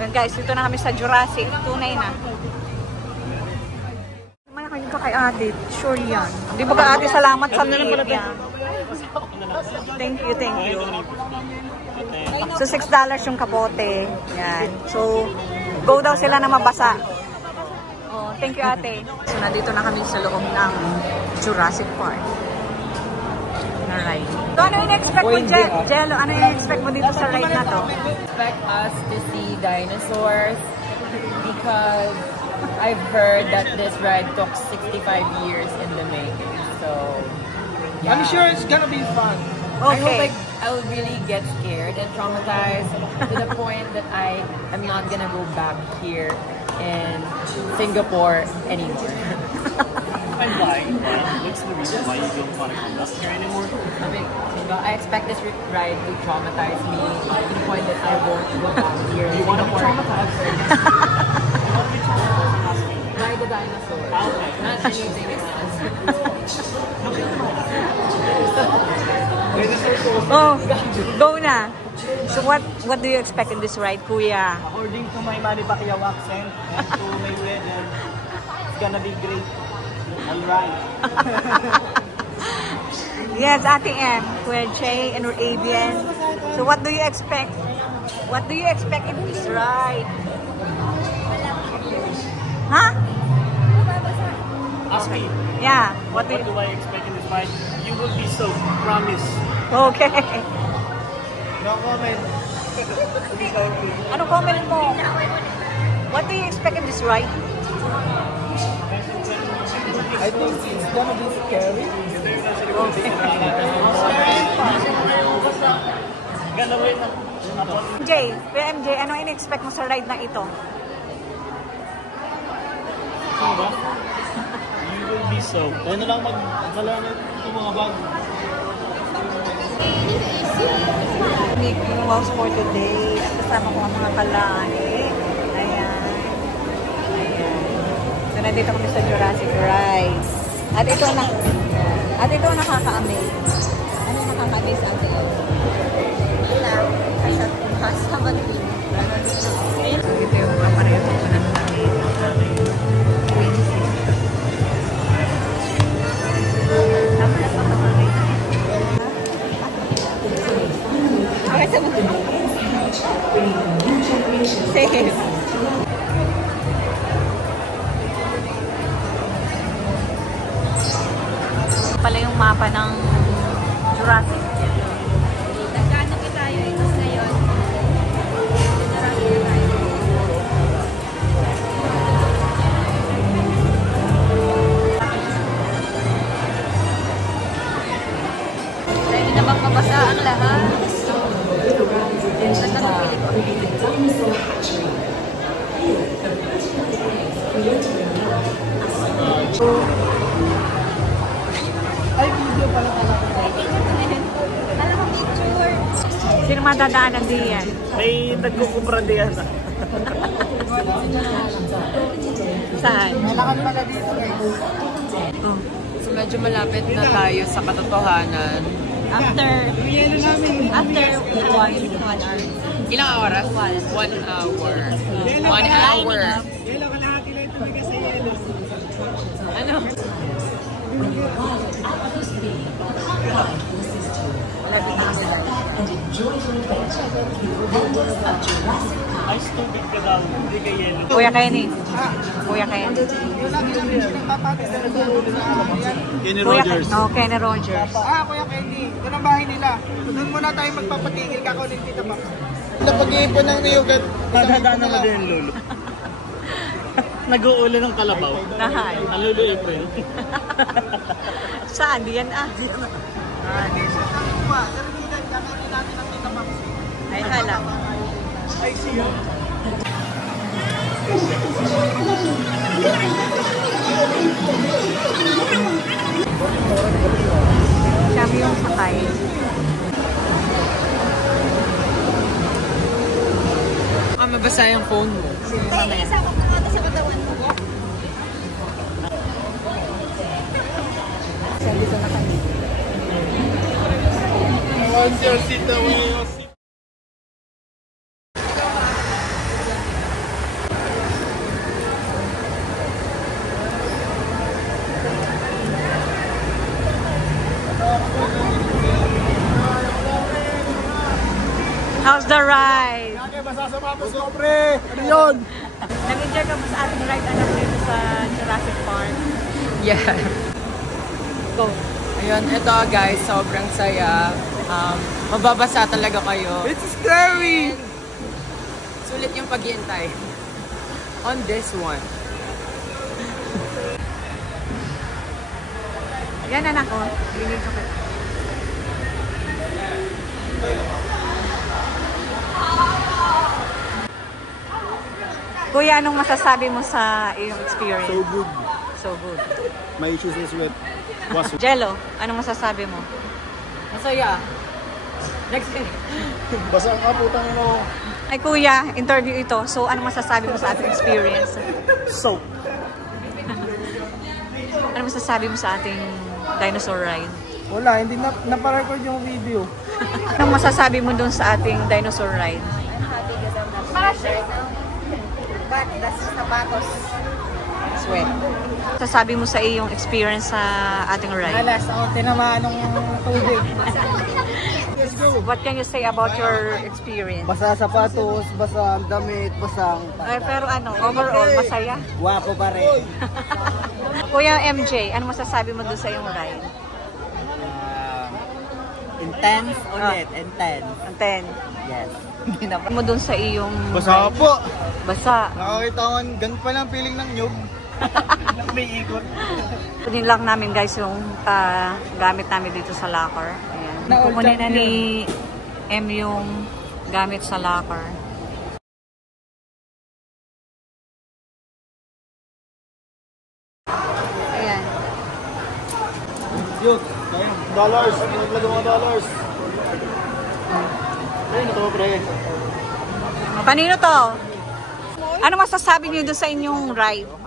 Ayan guys, dito na kami sa Jurassic. Tunay na. Malaki ka kay ate. Sure yan. Di ba ka ate, salamat sa tip yan. Thank you, thank you. So, $6 yung kabote. Yan. So, go daw sila na mabasa. Oh, thank you ate. So, nandito na kami sa loob ng Jurassic Park. Alright. So, ano yung expect mo, Jello? Ano yung expect mo dito sa ride na to? Expect us to see dinosaurs because I've heard that this ride took 65 years in the making. So, yeah. I'm sure it's gonna be fun. Okay. I will really get scared and traumatized to the point that I am not gonna go back here in Singapore anymore. I'm lying. What's the reason why you don't want to go back here anymore? I expect this ride to traumatize me to the point that I won't go back here. You want to be traumatized? By the dinosaur. Okay. Not anything else. Oh, go na. So what do you expect in this ride, Kuya? According to my Manny Pacquiao accent and to my weather, it's gonna be great. Alright. Yes, Ate M, Kuya Jay, and Avian. So what do you expect? What do you expect in this ride? Huh? Ask me. Yeah. What do I expect in this ride? You will be so. Promise. Okay. No comment. Ano comment mo? What do you expect in this ride? I think it's gonna be scary. Jay, PMJ, ano in-expect mo sa ride na ito? You will be so. Kaya na lang mag-color ng mga bag. Mickey Mouse for today. At kasama ko ang mga kalahi. Ayan. Ayan. So, nandito kami sa Jurassic Ride. At ito ang nakaka-amaze. Ano nakaka-amaze ang ito? Wala. Kasama din. So, ito yung mga pareho ko na namin. Save. Pala yung mapa ng Jurassic. Nagkano tayo ito ngayon? Ready na bang mabasa ang lahat? Ay, video pala pala. Alam mo, picture. Sino madadaanan diyan? May nagkukupra diyan. Saan? Malakad pala dito guys. Oh. So medyo malapit na tayo sa katotohanan. After 1 hour. Ilang oras? 1 hour. 1 hour. Yelo, kalahati lang ito bigas sa yelo. Ano? Ay, stupid ka daw. Hindi ka yelo. Kuya Kenny. Kuya Kenny. Yung lagi yung nagpapatis na nagulog na alam mo yan. Kenny Kuya Rogers. Kenny. Oh, Kenny Rogers. Kuya Kenny. Doon ang bahay nila. Doon muna tayo magpapatigil. Kakunin kita ba? Napag-iipon ng niyugat. Madadaan naman din, Lolo. Nag-uulo ng kalabaw. Nahan. Ang Lolo April. Saan? Diyan ah. Ay, hala. Ay, siya. Kami yung sakay. Mabasa yung phone mo. Ay, isa ko na sa katawan mo. Dito na kami. What's your seat away? ride. Basa sa patos ko, pre. Ano yun? Nag-enjoy ka ba sa ating ride anak dito sa Jurassic Park? Yeah. Go. Ayun, ito guys, sobrang saya. Mababasa talaga kayo. It's scary. Sulit yung paghihintay. On this one. Yan anak ko. Linig ka. Kuya, anong masasabi mo sa iyong experience? So good. So good. My issues is with was Jello, anong masasabi mo? Masaya. Next thing. basa ka putang ino. Ay kuya, interview ito. So, anong masasabi mo sa ating experience? So. Ano masasabi mo sa ating dinosaur ride? Wala, hindi na naparecord yung video. Anong masasabi mo dun sa ating dinosaur ride? I'm happy because I'm not finished right now. But that's sapatos. Sweat. Sasabi mo sa iyong experience sa ating ride? Alas, ako tinamaan ng tubig. Let's go. What can you say about your experience? Basa sapatos, basa ang damit, basa ang Pero ano, overall, masaya? Wapo pa rin. Kuya MJ, ano masasabi mo dun sa iyong ride? Intense ulit, intense. Ang 10. Yes. Ano mo dun sa iyong Basa ride? po. Basa. Nakakita ko, ganun pa lang feeling ng nyug. May ikot. Kunin lang namin guys yung gamit namin dito sa locker. Ayan. Kukunin na ni M yung gamit sa locker. Ayan. Yun. Dollars. Naglag mga dollars. Ayun ito, pre. Kanino to? Ano masasabi niyo doon sa inyong ride?